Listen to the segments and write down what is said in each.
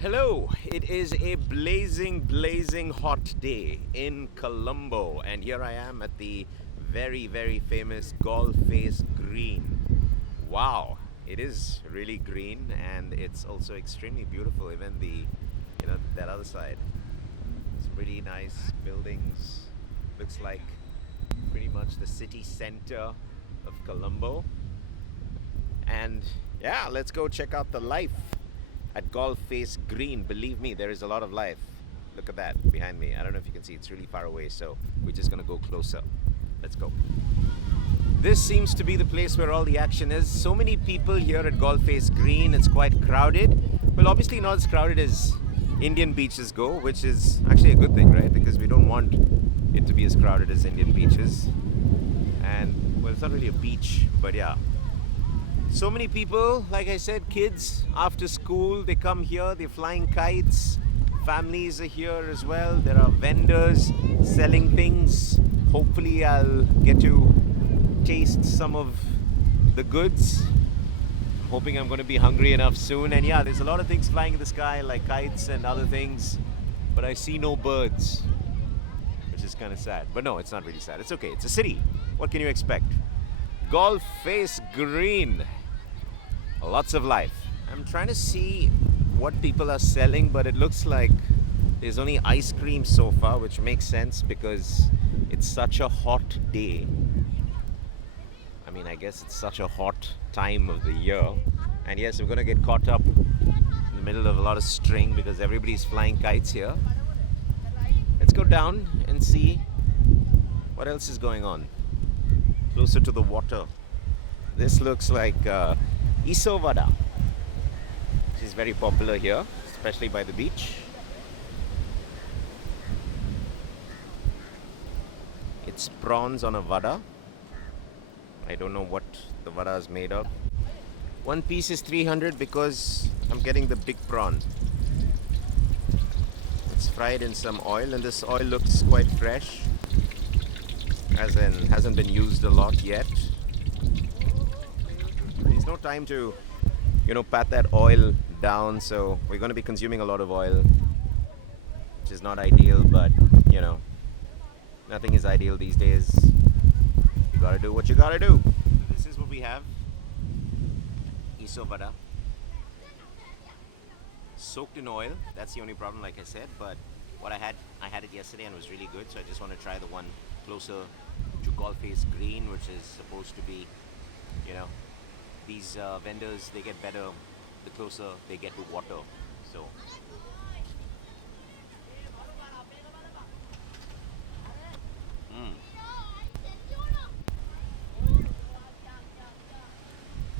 Hello, it is a blazing hot day in Colombo, and here I am at the very famous Galle Face Green. Wow, it is really green, and it's also extremely beautiful. Even that other side, some really nice buildings. Looks like pretty much the city center of Colombo. And yeah, let's go check out the life at Galle Face Green. Believe me, there is a lot of life. Look at that behind me. I don't know if you can see, it's really far away, so we're just gonna go closer. Let's go. This seems to be the place where all the action is. So many people here at Galle Face Green, it's quite crowded. Well, obviously not as crowded as Indian beaches go, which is actually a good thing, right? Because we don't want it to be as crowded as Indian beaches. And, well, it's not really a beach, but yeah. So many people, like I said, kids after school, they come here, they're flying kites. Families are here as well. There are vendors selling things. Hopefully I'll get to taste some of the goods. I'm hoping I'm going to be hungry enough soon. And yeah, there's a lot of things flying in the sky like kites and other things. But I see no birds, which is kind of sad. But no, it's not really sad. It's okay. It's a city. What can you expect? Galle Face Green. Lots of life. I'm trying to see what people are selling, but it looks like there's only ice cream so far, which makes sense because it's such a hot day. I mean, I guess it's such a hot time of the year. And yes, we're going to get caught up in the middle of a lot of string because everybody's flying kites here. Let's go down and see what else is going on. Closer to the water. This looks like vada, which is very popular here, especially by the beach. It's prawns on a vada. I don't know what the vada is made of. One piece is 300 because I'm getting the big prawn. It's fried in some oil, and this oil looks quite fresh, as in hasn't been used a lot yet. There's no time to, pat that oil down, so we're going to be consuming a lot of oil, which is not ideal, but, nothing is ideal these days. You gotta do what you gotta do. This is what we have. Vada. Soaked in oil. That's the only problem, like I said, but I had it yesterday and it was really good, so I just want to try the one closer to Galle Face Green, which is supposed to be, these vendors, they get better the closer they get to water. So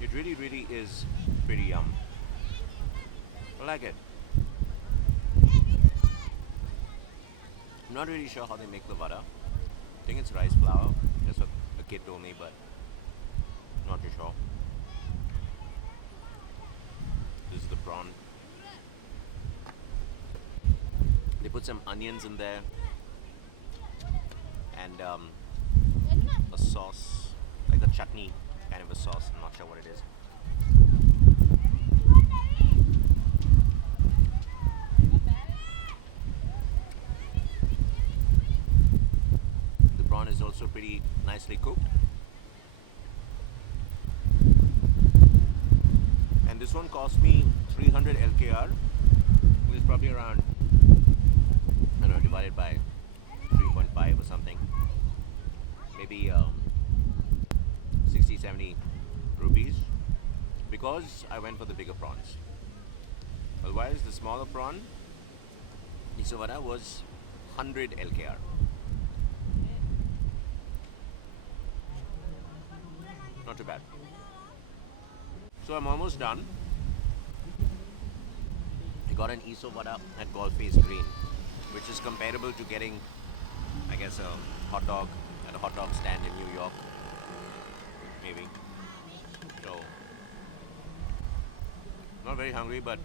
it really is pretty yum. I like it. I'm not really sure how they make the vada. I think it's rice flour. That's what a kid told me, but not too sure. This is the prawn. They put some onions in there and a sauce, like a chutney kind of a sauce. I'm not sure what it is. The prawn is also pretty nicely cooked. And this one cost me 300 LKR, which is probably around, I don't know, divided by 3.5 or something. Maybe 60, 70 rupees, because I went for the bigger prawns. Otherwise, the smaller prawn, vada, was 100 LKR. Not too bad. So I'm almost done. I got an vada at Galle Face Green, which is comparable to getting, I guess, a hot dog at a hot dog stand in New York. Maybe. So, not very hungry, but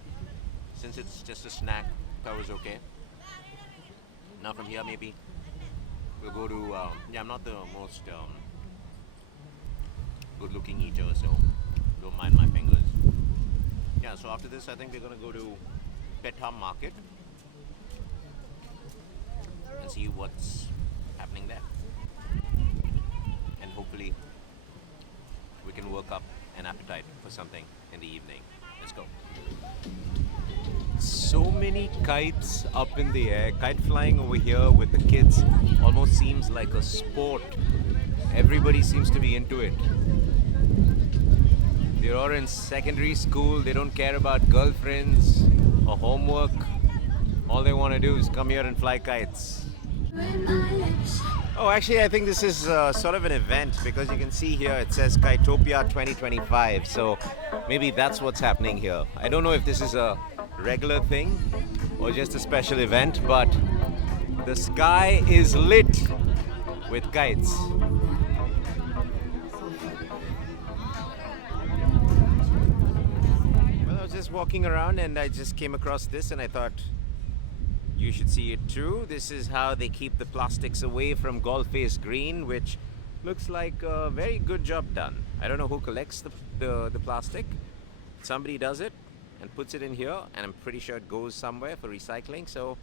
since it's just a snack, that was okay. Now from here, maybe we'll go to, I'm not the most good looking eater, so don't mind my fingers. Yeah, so after this, I think we're gonna go to Pettah Market and see what's happening there. And hopefully we can work up an appetite for something in the evening. Let's go. So many kites up in the air. Kite flying over here with the kids almost seems like a sport. Everybody seems to be into it. They're all in secondary school. They don't care about girlfriends or homework. All they want to do is come here and fly kites. Oh, actually, I think this is sort of an event because you can see here it says Kitopia 2025. So maybe that's what's happening here. I don't know if this is a regular thing or just a special event, but the sky is lit with kites. Well, I was just walking around and I just came across this and I thought you should see it too. This is how they keep the plastics away from Galle Face Green, which looks like a very good job done. I don't know who collects the plastic. Somebody does it and puts it in here, and I'm pretty sure it goes somewhere for recycling. So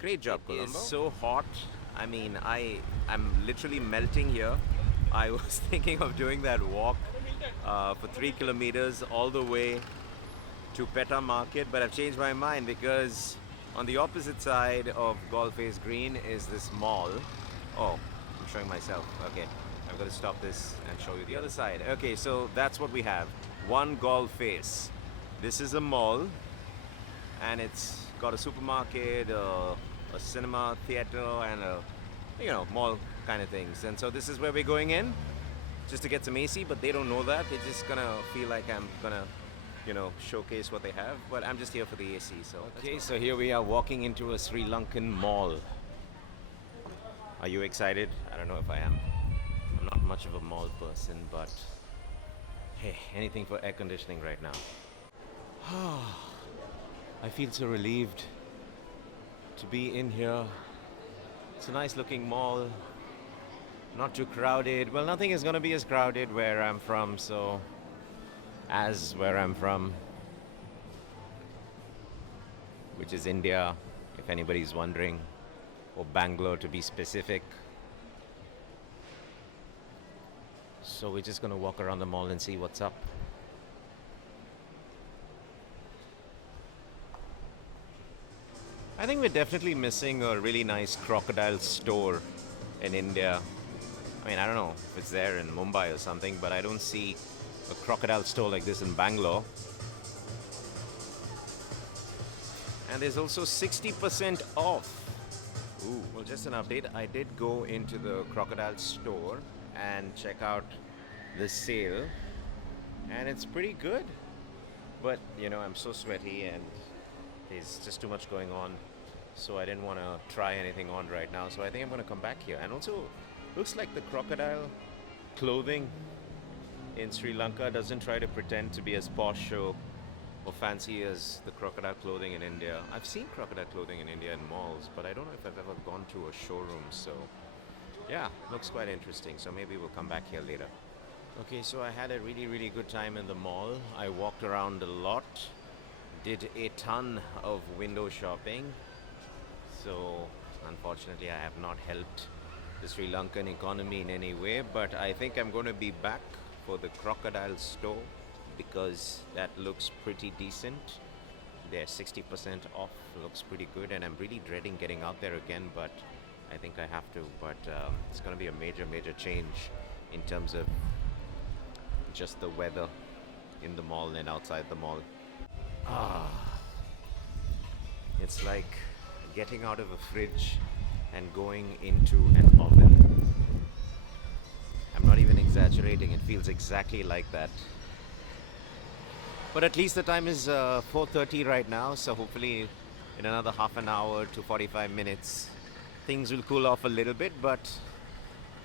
great job, Colombo. It's so hot. I mean, I'm literally melting here. I was thinking of doing that walk for 3 kilometers all the way to Pettah Market, but I've changed my mind because on the opposite side of Galle Face Green is this mall. Oh, I'm showing myself. Okay, I've got to stop this and show you the other side. Okay, so that's what we have. One Galle Face. This is a mall, and it's got a supermarket, a cinema, theater, and a mall kind of things. And so this is where we're going in, just to get some AC. But they don't know that. They're just gonna feel like I'm gonna showcase what they have, but I'm just here for the AC. So okay, so here we are walking into a Sri Lankan mall. Are you excited? I don't know if I am. I'm not much of a mall person, but hey, anything for air conditioning right now. I feel so relieved to be in here. It's a nice looking mall, not too crowded. Well, nothing is going to be as crowded where I'm from, which is India, if anybody's wondering, or Bangalore to be specific. So we're just gonna walk around the mall and see what's up. I think we're definitely missing a really nice crocodile store in India. I mean, I don't know if it's there in Mumbai or something, but I don't see a crocodile store like this in Bangalore. And there's also 60% off. Ooh, well, just an update. I did go into the crocodile store and check out the sale, and it's pretty good. But, I'm so sweaty and there's just too much going on, so I didn't want to try anything on right now. So I think I'm going to come back here. And also, looks like the crocodile clothing in Sri Lanka doesn't try to pretend to be as posh or fancy as the crocodile clothing in India. I've seen crocodile clothing in India in malls, but I don't know if I've ever gone to a showroom. So yeah, looks quite interesting. So maybe we'll come back here later. Okay, so I had a really, really good time in the mall. I walked around a lot, did a ton of window shopping. So unfortunately, I have not helped the Sri Lankan economy in any way, but I think I'm going to be back for the crocodile store because that looks pretty decent. They're 60% off, looks pretty good, and I'm really dreading getting out there again, but I think I have to. But it's going to be a major change in terms of just the weather in the mall and outside the mall. It's like getting out of a fridge and going into an oven. I'm not even exaggerating, it feels exactly like that. But at least the time is 4:30 right now, so hopefully in another half an hour to 45 minutes things will cool off a little bit, but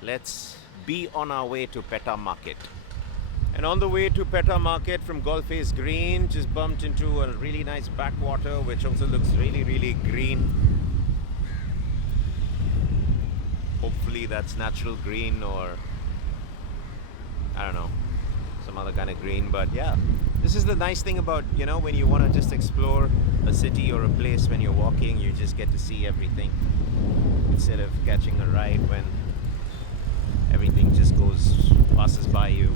let's be on our way to Pettah Market. And on the way to Pettah Market from Galle Face Green, just bumped into a really nice backwater which also looks really, really green. Hopefully that's natural green or I don't know, some other kind of green, but yeah, This is the nice thing about, when you want to just explore a city or a place when you're walking, you just get to see everything instead of catching a ride when everything just passes by you.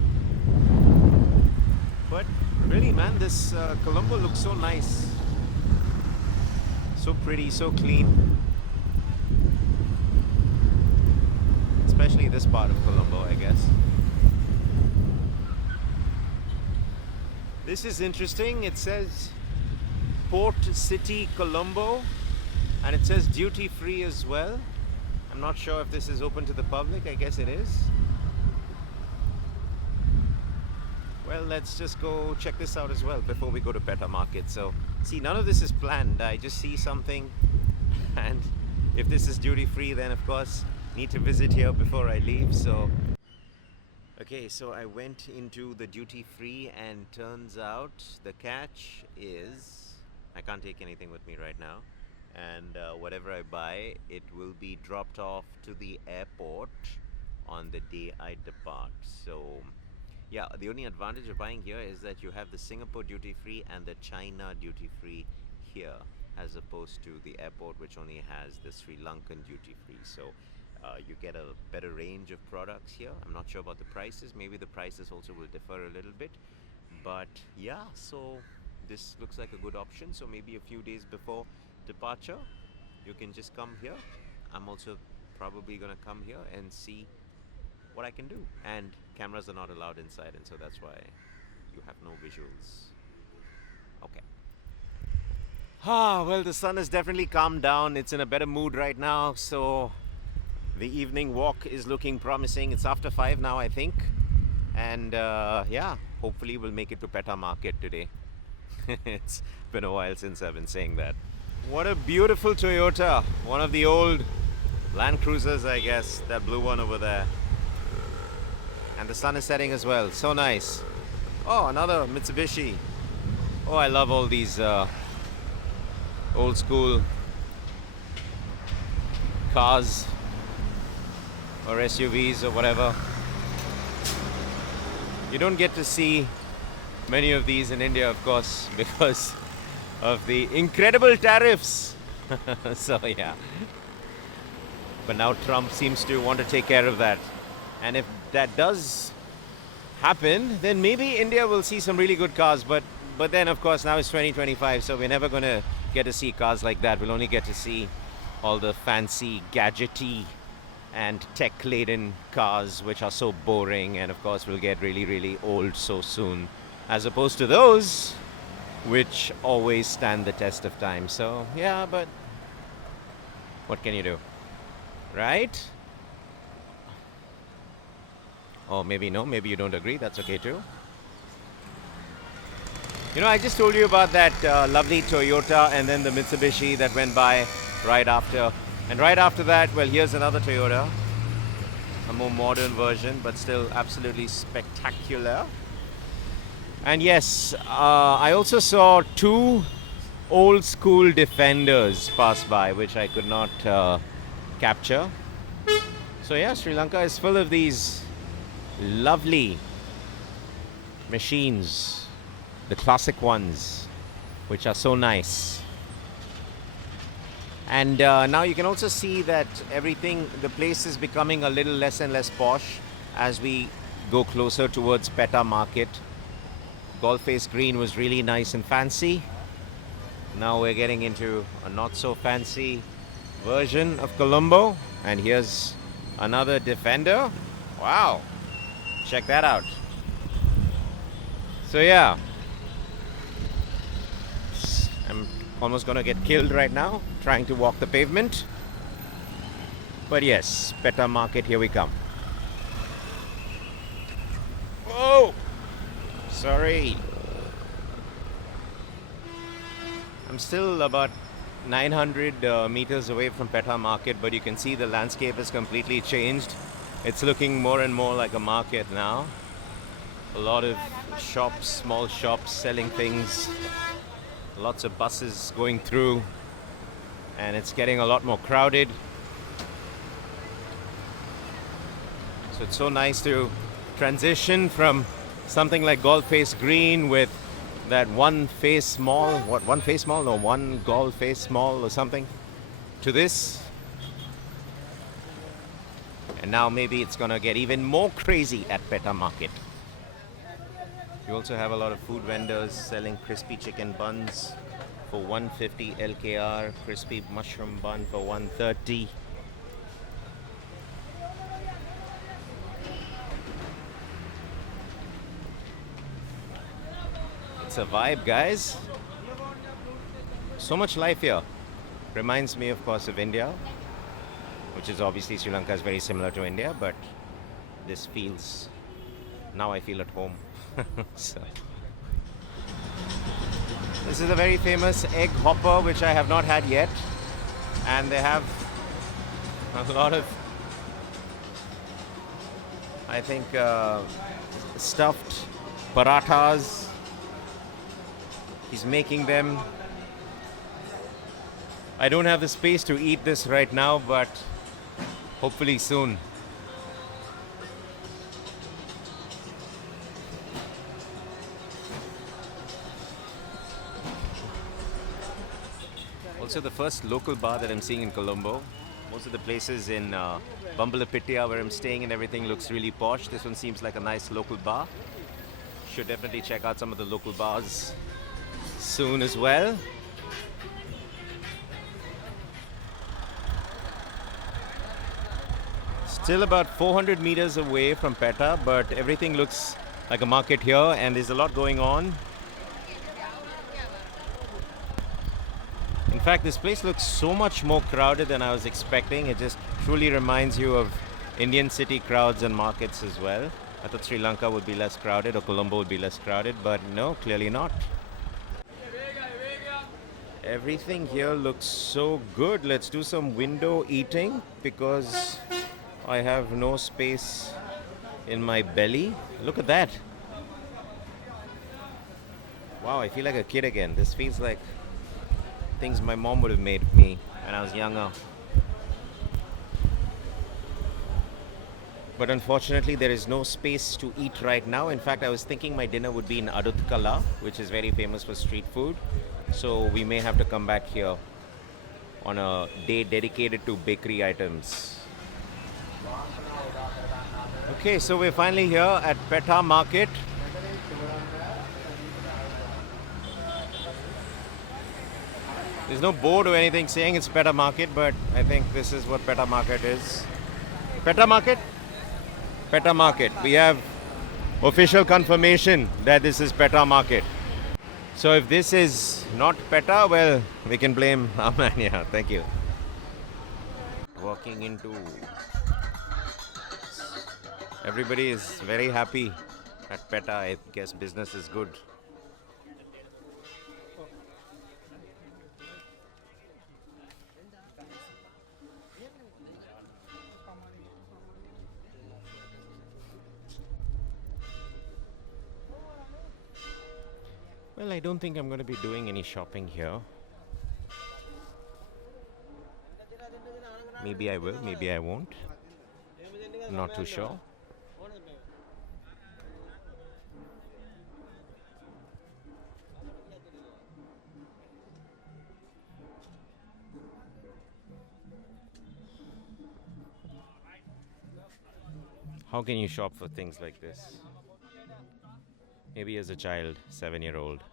But really, man, this Colombo looks so nice. So pretty, so clean. Especially this part of Colombo, I guess. This is interesting. It says Port City Colombo, and it says duty free as well. I'm not sure if this is open to the public. I guess it is. Well, let's just go check this out as well before we go to Pettah Market. So, see, none of this is planned. I just see something, and if this is duty free, then of course need to visit here before I leave. So okay, so I went into the duty free, and turns out the catch is I can't take anything with me right now, and whatever I buy, it will be dropped off to the airport on the day I depart. So yeah, the only advantage of buying here is that you have the Singapore duty free and the China duty free here, as opposed to the airport, which only has the Sri Lankan duty free. So you get a better range of products here. I'm not sure about the prices. Maybe the prices also will differ a little bit. But yeah, so this looks like a good option. So maybe a few days before departure, you can just come here. I'm also probably going to come here and see what I can do. And cameras are not allowed inside, and so that's why you have no visuals. Okay. Well, the sun has definitely calmed down. It's in a better mood right now, so the evening walk is looking promising. It's after 5 now, I think. And yeah, hopefully we'll make it to Pettah Market today. It's been a while since I've been saying that. What a beautiful Toyota. One of the old Land Cruisers, I guess. That blue one over there. And the sun is setting as well. So nice. Oh, another Mitsubishi. Oh, I love all these old school cars or SUVs or whatever. You don't get to see many of these in India, of course, because of the incredible tariffs. So yeah. But now Trump seems to want to take care of that. And if that does happen, then maybe India will see some really good cars. But then, of course, now it's 2025, so we're never going to get to see cars like that. We'll only get to see all the fancy, gadgety and tech-laden cars, which are so boring, and of course will get really, really old so soon, as opposed to those which always stand the test of time. So yeah, but what can you do, right? Or maybe no, maybe you don't agree, that's okay too. I just told you about that lovely Toyota and then the Mitsubishi that went by right after. And right after that, well, here's another Toyota, a more modern version, but still absolutely spectacular. And yes, I also saw 2 old school Defenders pass by, which I could not capture. So yeah, Sri Lanka is full of these lovely machines, the classic ones, which are so nice. And now you can also see that the place is becoming a little less and less posh as we go closer towards Pettah Market. Galle Face Green was really nice and fancy. Now we're getting into a not so fancy version of Colombo. And here's another Defender. Wow, check that out. So yeah, I'm almost gonna get killed right now trying to walk the pavement. But yes, Pettah Market, here we come. Whoa! Sorry. I'm still about 900 meters away from Pettah Market, but you can see the landscape has completely changed. It's looking more and more like a market now. A lot of shops, small shops selling things. Lots of buses going through. And it's getting a lot more crowded. So it's so nice to transition from something like Galle Face Green with that One Face Mall, what, One Face Mall? No, One Galle Face Mall or something, to this. And now maybe it's gonna get even more crazy at Pettah Market. You also have a lot of food vendors selling crispy chicken buns for 150 LKR, crispy mushroom bun for 130. It's a vibe, guys. So much life here. Reminds me, of course, of India, which is obviously Sri Lanka is very similar to India, but this feels, now I feel at home. So, this is a very famous egg hopper, which I have not had yet. And they have a lot of, I think, stuffed parathas. He's making them. I don't have the space to eat this right now, but hopefully soon. Also, the first local bar that I'm seeing in Colombo. Most of the places in Bambalapitiya where I'm staying and everything looks really posh. This one seems like a nice local bar. Should definitely check out some of the local bars soon as well. Still about 400 meters away from Pettah, but everything looks like a market here and there's a lot going on. In fact, this place looks so much more crowded than I was expecting. It just truly reminds you of Indian city crowds and markets as well. I thought Sri Lanka would be less crowded or Colombo would be less crowded, but no, clearly not. Everything here looks so good. Let's do some window eating because I have no space in my belly. Look at that. Wow, I feel like a kid again. This feels like things my mom would have made me when I was younger. But unfortunately, there is no space to eat right now. In fact, I was thinking my dinner would be in Aluthkade, which is very famous for street food. So we may have to come back here on a day dedicated to bakery items. Okay, so we're finally here at Pettah Market. There's no board or anything saying it's Pettah Market, but I think this is what Pettah Market is. Pettah Market? Pettah Market. We have official confirmation that this is Pettah Market. So if this is not Pettah, well, we can blame Aman. Yeah, thank you. Walking into... Everybody is very happy at Pettah. I guess business is good. Well, I don't think I'm going to be doing any shopping here. Maybe I will, maybe I won't. I'm not too sure. How can you shop for things like this? Maybe as a child, 7-year-old.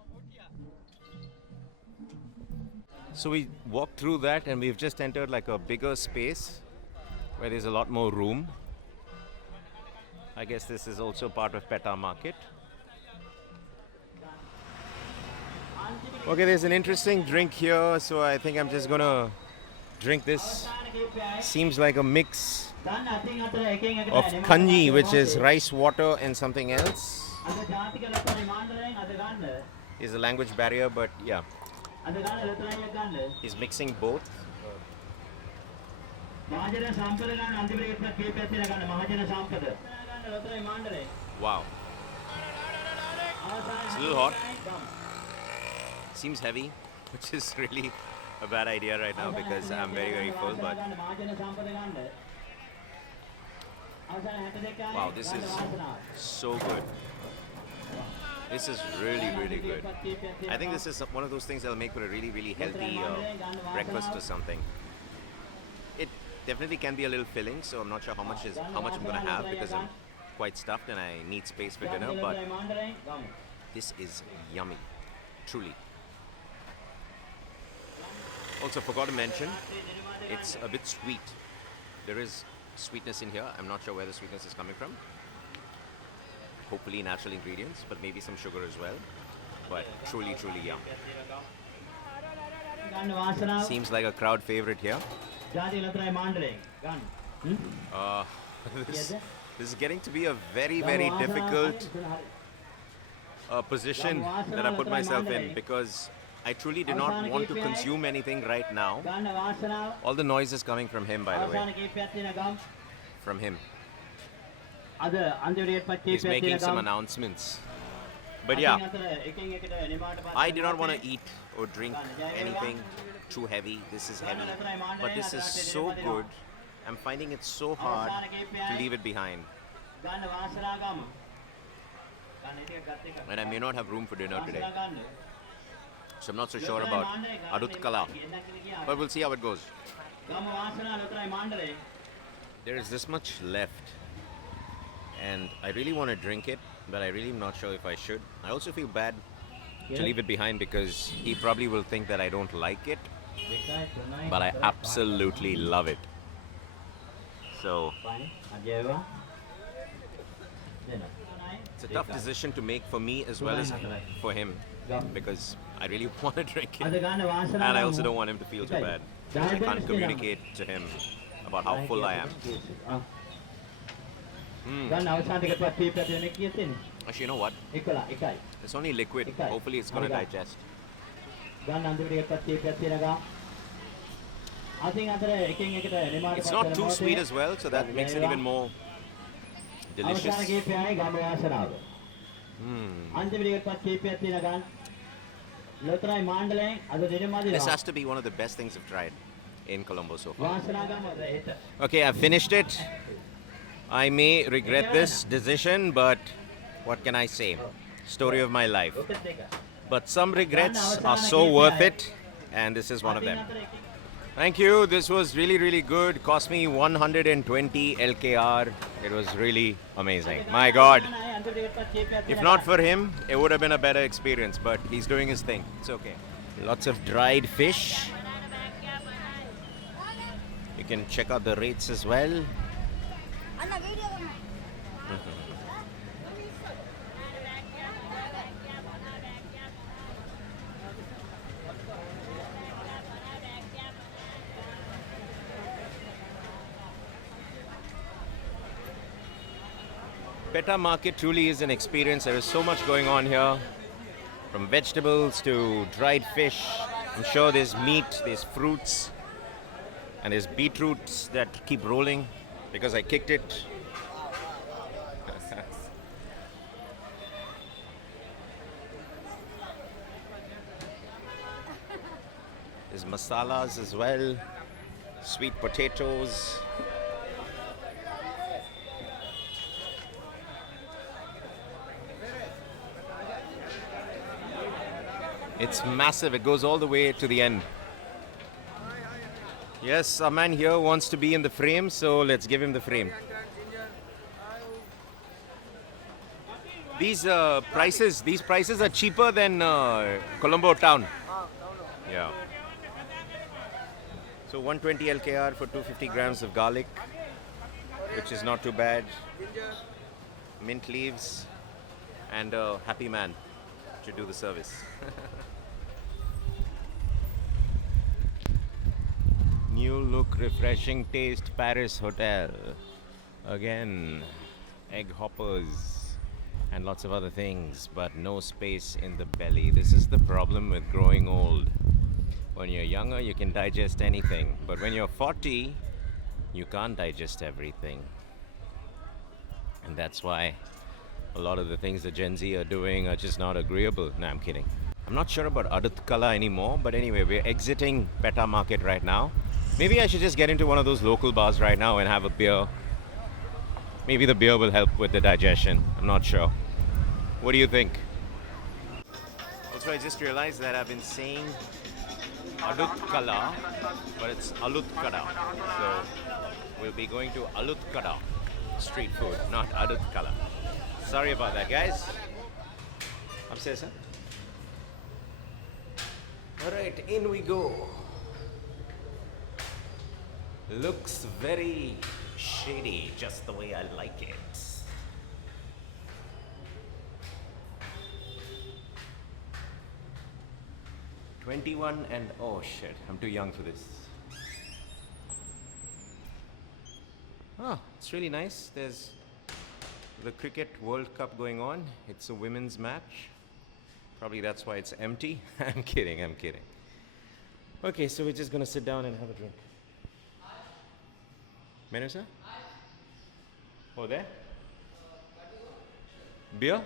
So we walked through that and we've just entered like a bigger space where there's a lot more room. I guess this is also part of Pettah Market. Okay, there's an interesting drink here, so I think I'm just gonna drink this. Seems like a mix of kanji, which is rice water and something else. Is a language barrier, but yeah. He's mixing both. Wow. It's a little hot. Seems heavy, which is really a bad idea right now because I'm very, very full, but wow, this is so good. This is really, really good. I think this is one of those things that'll make for a really, really healthy breakfast or something. It definitely can be a little filling, so I'm not sure how much I'm gonna have because I'm quite stuffed and I need space for dinner. But this is yummy, truly. Also, forgot to mention, it's a bit sweet. There is sweetness in here. I'm not sure where the sweetness is coming from. Hopefully natural ingredients, but maybe some sugar as well. But truly, truly yum. Seems like a crowd favorite here. This is getting to be a very, very difficult position that I put myself in because I truly do not want to consume anything right now. All the noise is coming from him, by the way. From him. He's making some announcements. But yeah, I do not want to eat or drink anything too heavy. This is heavy. But this is so good. I'm finding it so hard to leave it behind. And I may not have room for dinner today. So I'm not so sure about Aluthkade. But we'll see how it goes. There is this much left. And I really want to drink it, but I really am not sure if I should. I also feel bad to leave it behind because he probably will think that I don't like it. But I absolutely love it. So it's a tough decision to make for me as well as for him because I really want to drink it. And I also don't want him to feel too bad because I can't communicate to him about how full I am. Actually, you know what? It's only liquid. Hopefully it's going to digest. It's not too sweet as well, so that makes it even more delicious. This has to be one of the best things I've tried in Colombo so far. Okay, I've finished it. I may regret this decision, but what can I say? Story of my life. But some regrets are so worth it, and this is one of them. Thank you. This was really, really good. Cost me 120 LKR. It was really amazing. My God. If not for him, it would have been a better experience, but he's doing his thing. It's okay. Lots of dried fish. You can check out the rates as well. Pettah Market truly is an experience. There is so much going on here, from vegetables to dried fish. I'm sure there's meat, there's fruits, and there's beetroots that keep rolling because I kicked it. There's masalas as well, sweet potatoes. It's massive. It goes all the way to the end. Yes, a man here wants to be in the frame, so let's give him the frame. These prices are cheaper than Colombo town. Yeah. So 120 LKR for 250 grams of garlic, which is not too bad. Mint leaves and a happy man to do the service. New look, refreshing taste, Paris Hotel. Again, egg hoppers and lots of other things, but no space in the belly. This is the problem with growing old. When you're younger, you can digest anything, but when you're 40, you can't digest everything. And that's why a lot of the things that Gen Z are doing are just not agreeable. No, I'm kidding. I'm not sure about Aluthkade anymore, but anyway, we're exiting Pettah Market right now. Maybe I should just get into one of those local bars right now and have a beer. Maybe the beer will help with the digestion. I'm not sure. What do you think? Also, I just realized that I've been saying Aluthkade, but it's Aluthkade. So we'll be going to Aluthkade street food, not Aluthkade. Sorry about that, guys. Upstairs, sir. All right, in we go. Looks very shady, just the way I like it. "21 and oh shit, I'm too young for this." Oh, it's really nice. There's the Cricket World Cup going on. It's a women's match. Probably that's why it's empty. I'm kidding, I'm kidding. Okay, so we're just gonna sit down and have a drink. Menu, sir? Oh, there? Beer?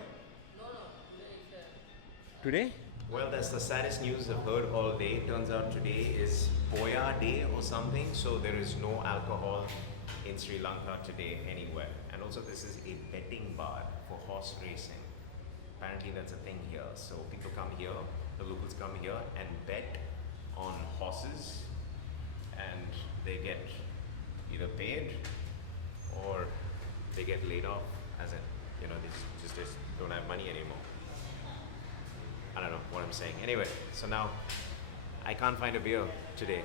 Today? Well, that's the saddest news I've heard all day. Turns out today is Poya Day or something, so there is no alcohol in Sri Lanka today anywhere. And also, this is a betting bar for horse racing. Apparently, that's a thing here. So people come here, the locals come here and bet on horses, and they get either paid or they get laid off, as in, you know, they just don't have money anymore. I don't know what I'm saying. Anyway, so now I can't find a beer today.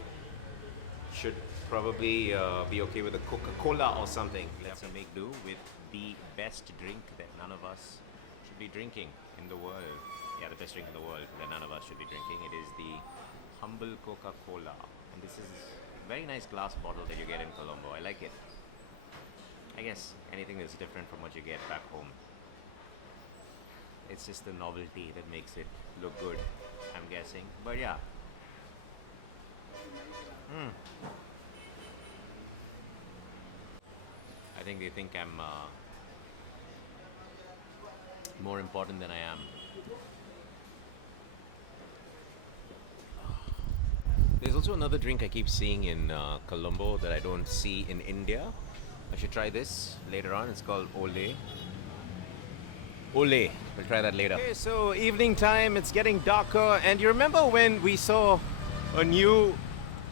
Should probably be okay with a Coca-Cola or something. Let's make do with the best drink that none of us should be drinking in the world. Yeah, the best drink in the world that none of us should be drinking. It is the humble Coca-Cola. And this is a very nice glass bottle that you get in Colombo. I like it. I guess anything that's different from what you get back home. It's just the novelty that makes it look good, I'm guessing. But yeah. I think they think I'm more important than I am. There's also another drink I keep seeing in Colombo that I don't see in India. I should try this later on. It's called Ole. Ole. We'll try that later. Okay, so evening time, it's getting darker. And you remember when we saw a new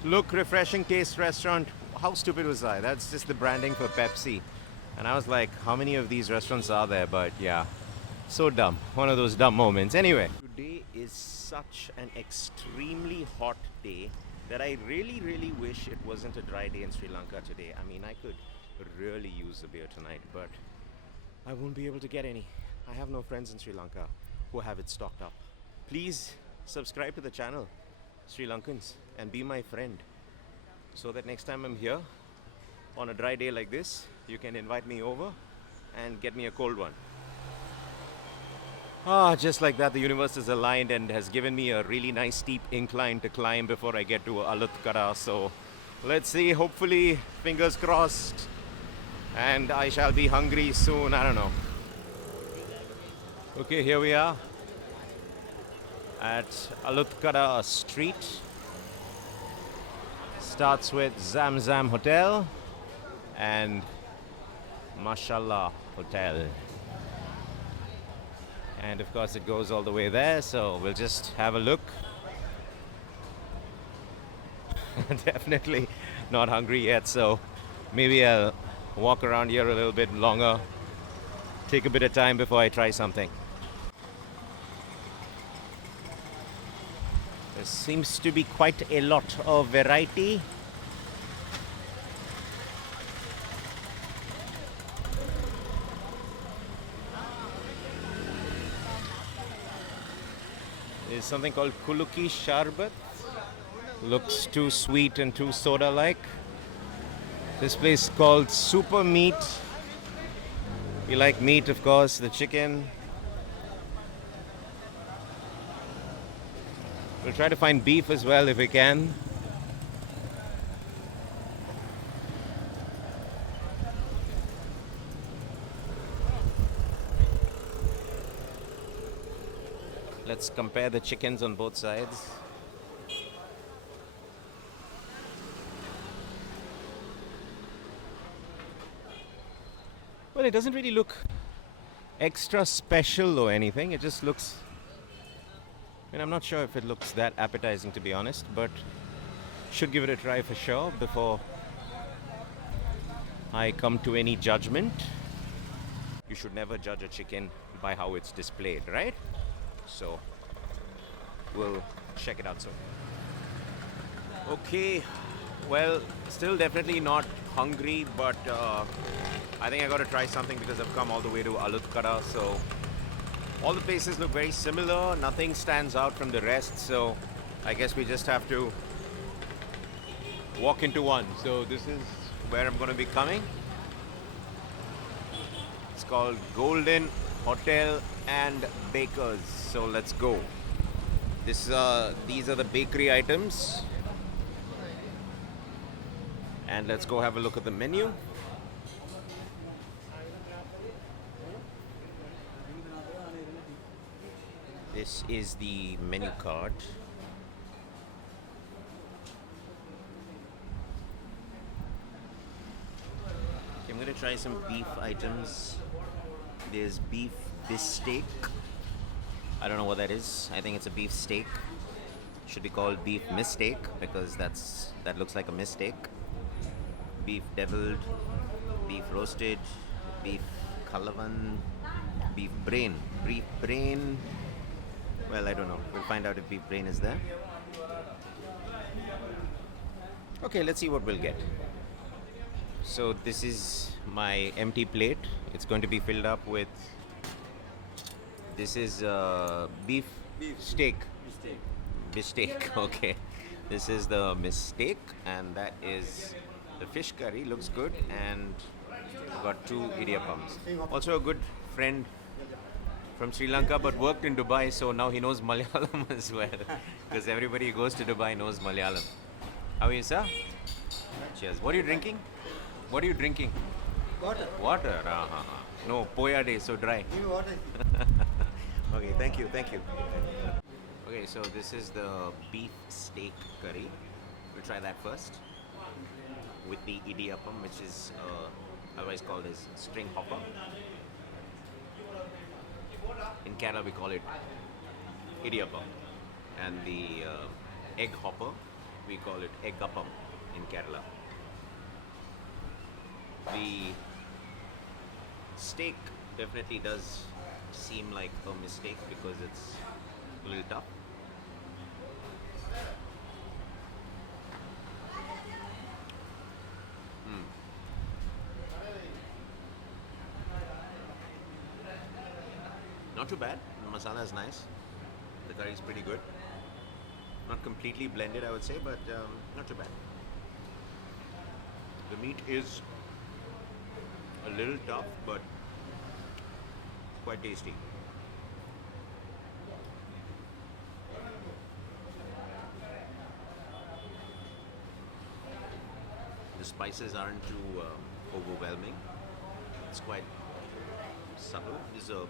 look, refreshing taste restaurant? How stupid was I? That's just the branding for Pepsi. And I was like, how many of these restaurants are there? But yeah, so dumb. One of those dumb moments. Anyway, today is such an extremely hot day that I really, really wish it wasn't a dry day in Sri Lanka today. I mean, I could really use a beer tonight, but I won't be able to get any. I have no friends in Sri Lanka who have it stocked up. Please subscribe to the channel, Sri Lankans, and be my friend, so that next time I'm here on a dry day like this, you can invite me over and get me a cold one. Just like that, the universe is aligned and has given me a really nice steep incline to climb before I get to Aluthkade. So let's see, hopefully, fingers crossed, and I shall be hungry soon. I don't know. Okay, here we are at Aluthkade Street. Starts with Zam Zam Hotel and Mashallah Hotel. And of course it goes all the way there, so we'll just have a look. Definitely not hungry yet, so maybe I'll walk around here a little bit longer. Take a bit of time before I try something. There seems to be quite a lot of variety. There's something called Kuluki Sharbat. Looks too sweet and too soda-like. This place is called Super Meat. We like meat, of course, the chicken. We'll try to find beef as well if we can. Let's compare the chickens on both sides. Well, it doesn't really look extra special or anything. It just looks And I'm not sure if it looks that appetizing, to be honest, but should give it a try for sure before I come to any judgment. You should never judge a chicken by how it's displayed, right? So we'll check it out soon. Okay, well, still definitely not hungry, but I think I got to try something because I've come all the way to Aluthkade. So all the places look very similar. Nothing stands out from the rest. So I guess we just have to walk into one. So this is where I'm going to be coming. It's called Golden Hotel and Bakers. So let's go. These are the bakery items. And let's go have a look at the menu. This is the menu card. Okay, I'm going to try some beef items. There's beef bistec. I don't know what that is. I think it's a beef steak. Should be called beef mistake because that looks like a mistake. Beef deviled, beef roasted, beef kalavan, beef brain. Beef brain. Well, I don't know. We'll find out if beef brain is there. Okay, let's see what we'll get. So this is my empty plate. It's going to be filled up with. This is beef steak. Mistake. Okay. This is the mistake, and that is the fish curry. Looks good, and we've got 2 idiyappams. Also a good friend from Sri Lanka, but worked in Dubai, so now he knows Malayalam as well. Because everybody who goes to Dubai knows Malayalam. How are you, sir? Cheers. What are you drinking? What are you drinking? Water. Water. No, poya day, so dry. Give me water. Okay, thank you. Okay, so this is the beef steak curry. We'll try that first with the idiyappam, which is otherwise called as string hopper. In Kerala, we call it idiyappam, and the egg hopper, we call it eggappam in Kerala. The steak definitely does seem like a mistake because it's a little tough. Not too bad. The masala is nice. The curry is pretty good. Not completely blended, I would say, but not too bad. The meat is a little tough, but quite tasty. The spices aren't too overwhelming. It's quite subtle. There's a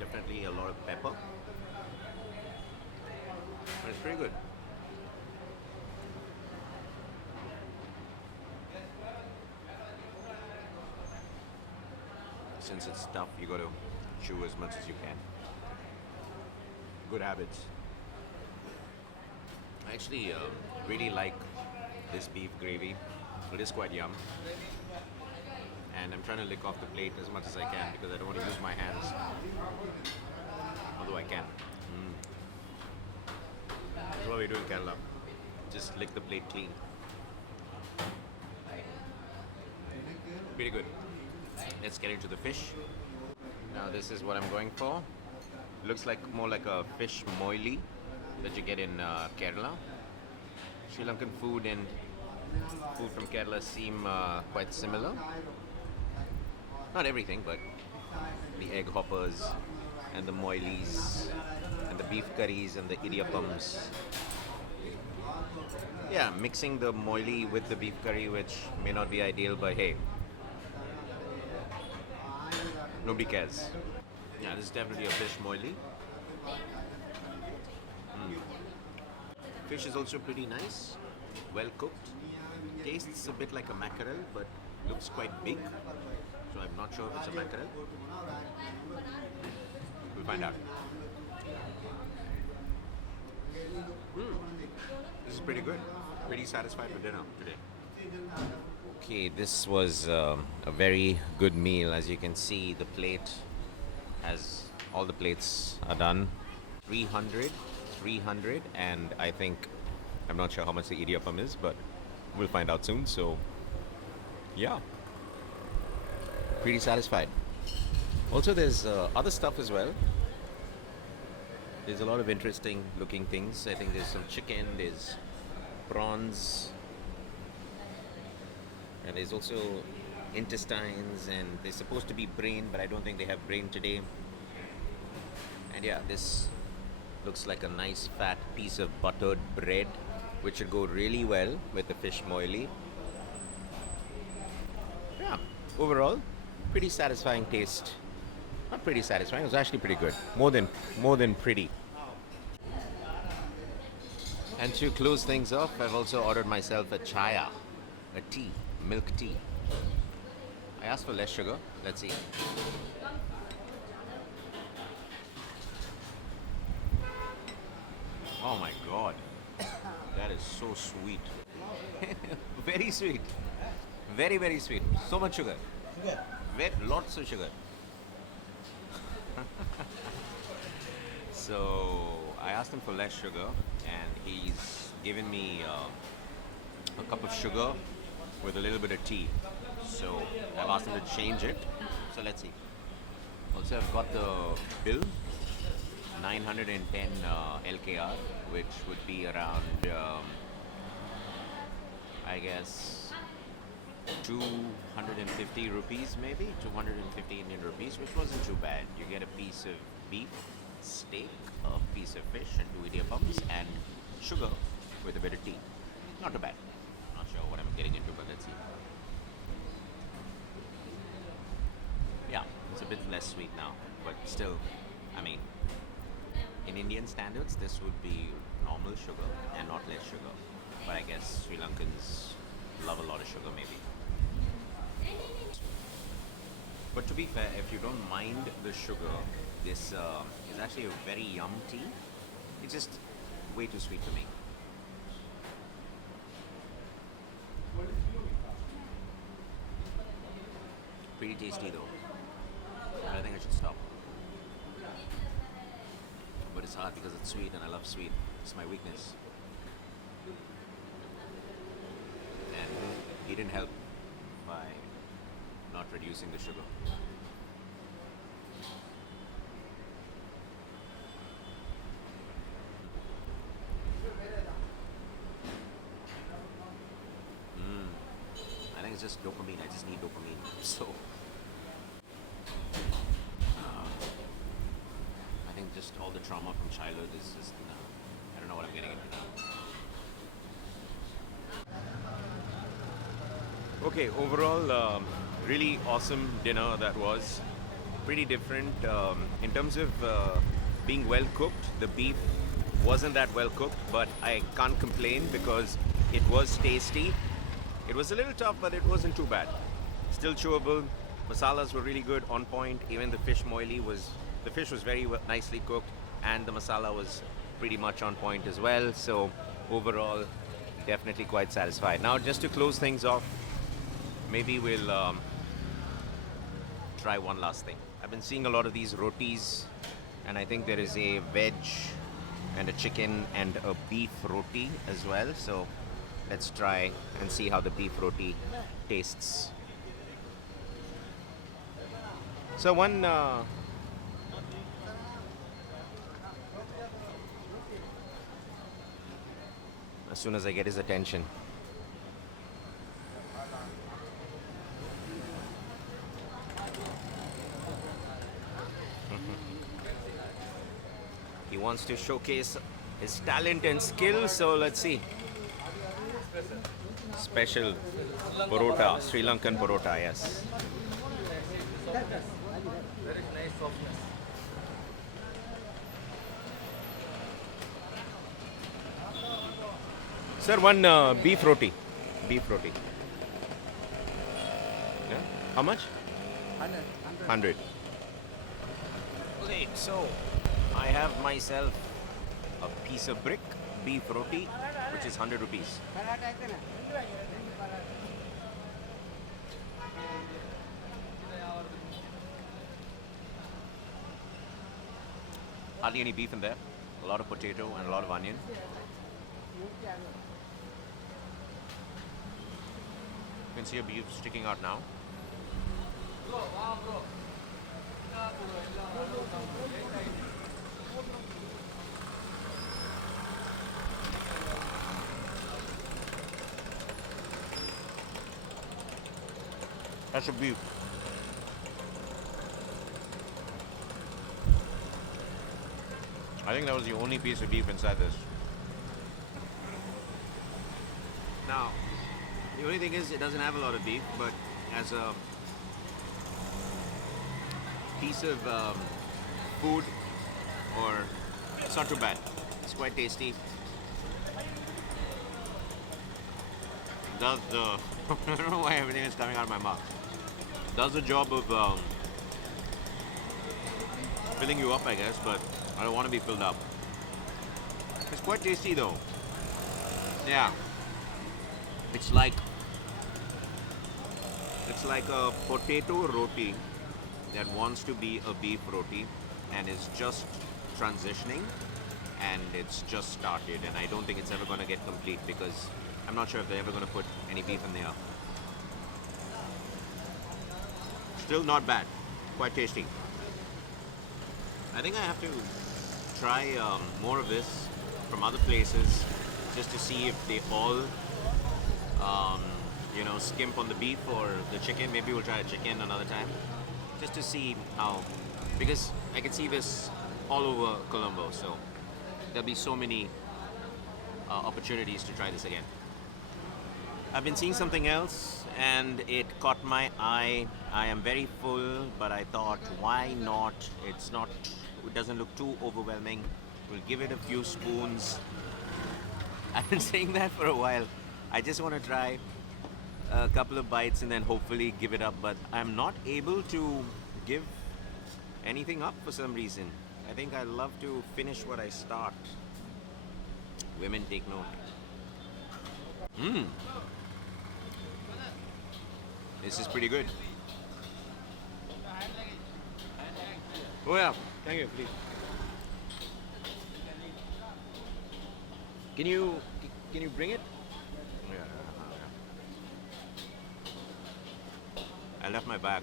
definitely a lot of pepper. But it's pretty good. Since it's tough, you got to chew as much as you can. Good habits. I actually really like this beef gravy. It is quite yum. And I'm trying to lick off the plate as much as I can because I don't want to use my hands. Although I can. That's what we do in Kerala. Just lick the plate clean. Pretty good. Let's get into the fish. Now this is what I'm going for. Looks like more like a fish moili that you get in Kerala. Sri Lankan food and food from Kerala seem quite similar. Not everything, but the egg hoppers and the moilies and the beef curries and the idiyappams. Yeah, mixing the moili with the beef curry, which may not be ideal, but hey, nobody cares. Yeah, this is definitely a fish moili. Fish is also pretty nice, well cooked. Tastes a bit like a mackerel, but looks quite big. So I'm not sure if it's a mackerel. We'll find out. This is pretty good. Pretty satisfied with dinner today. Okay, this was a very good meal. As you can see, the plate has all the plates are done. 300, 300, and I think I'm not sure how much the idiyappam is, but we'll find out soon. So, yeah, pretty satisfied. Also, there's other stuff as well. There's a lot of interesting looking things. I think there's some chicken, there's prawns, and there's also intestines, and there's supposed to be brain, but I don't think they have brain today. And yeah, this looks like a nice fat piece of buttered bread, which should go really well with the fish moili. Yeah, overall, pretty satisfying taste. Not pretty satisfying, it was actually pretty good. More than pretty. And to close things off, I've also ordered myself a chaya, a tea, milk tea. I asked for less sugar. Let's see. Oh my god. That is so sweet. Very sweet. Very, very sweet. So much sugar. Lots of sugar. So I asked him for less sugar, and he's given me a cup of sugar with a little bit of tea. So I've asked him to change it. So let's see. Also, I've got the bill, 910 LKR, which would be around, I guess, 250 rupees maybe, 250 Indian rupees, which wasn't too bad. You get a piece of beef, steak, a piece of fish, and 2 idiyappams, and sugar with a bit of tea. Not too bad. Not sure what I'm getting into, but let's see. Yeah, it's a bit less sweet now, but still, I mean, in Indian standards, this would be normal sugar and not less sugar. But I guess Sri Lankans love a lot of sugar, maybe. But to be fair, if you don't mind the sugar, this is actually a very yum tea. It's just way too sweet for me. Pretty tasty though. I think I should stop. But it's hard because it's sweet and I love sweet. It's my weakness. And he didn't help by not reducing the sugar. I think it's just dopamine. I just need dopamine. So I think just all the trauma from childhood is just, I don't know what I'm getting into now. Okay, overall, really awesome dinner that was. Pretty different. In terms of being well cooked, the beef wasn't that well cooked, but I can't complain because it was tasty. It was a little tough, but it wasn't too bad. Still chewable. Masalas were really good, on point. Even the fish moili the fish was very nicely cooked, and the masala was pretty much on point as well. So overall, definitely quite satisfied. Now, just to close things off, maybe we'll try one last thing. I've been seeing a lot of these rotis, and I think there is a veg and a chicken and a beef roti as well. So let's try and see how the beef roti tastes. So one as soon as I get his attention. He wants to showcase his talent and skill, so let's see. Special parota, Sri Lankan parota, yes. Very nice softness. Sir, one beef roti. Beef roti. Yeah? How much? 100. Okay, so I have myself a piece of brick beef roti, which is 100 rupees. Hardly any beef in there. A lot of potato and a lot of onion. You can see a beef sticking out now. That's a beef. I think that was the only piece of beef inside this. Now, the only thing is it doesn't have a lot of beef, but as a piece of food, or it's not too bad. It's quite tasty. Does the I don't know why everything is coming out of my mouth. Does the job of filling you up, I guess, but I don't want to be filled up. It's quite tasty though. Yeah. It's like a potato roti that wants to be a beef roti and is just transitioning, and it's just started, and I don't think it's ever going to get complete because I'm not sure if they're ever going to put any beef in there. Still not bad. Quite tasty. I think I have to try more of this from other places just to see if they all skimp on the beef or the chicken. Maybe we'll try a chicken another time just to see how, because I can see this all over Colombo, so there'll be so many opportunities to try this again. I've been seeing something else and it caught my eye. I am very full, but I thought, why not? It doesn't look too overwhelming. We'll give it a few spoons. I've been saying that for a while. I just want to try a couple of bites and then hopefully give it up, but I'm not able to give anything up for some reason. I think I love to finish what I start. Women take note. This is pretty good. Oh yeah, thank you, please. Can you bring it? Yeah. I left my bag.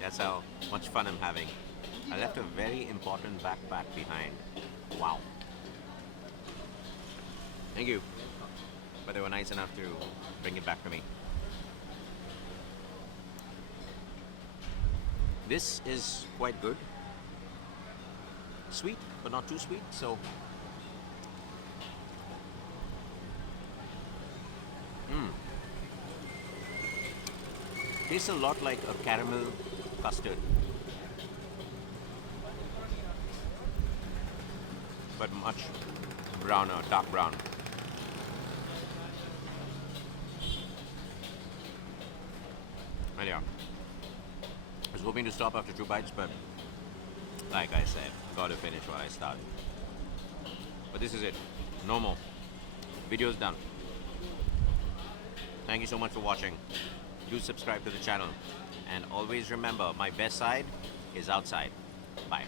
That's how much fun I'm having. I left a very important backpack behind. Wow. Thank you. But they were nice enough to bring it back to me. This is quite good. Sweet, but not too sweet, so. Tastes a lot like a caramel custard. But much browner, dark brown. And yeah. I was hoping to stop after 2 bites, but like I said, gotta finish what I started. But this is it. No more. Video's done. Thank you so much for watching. Do subscribe to the channel. And always remember, my best side is outside. Bye.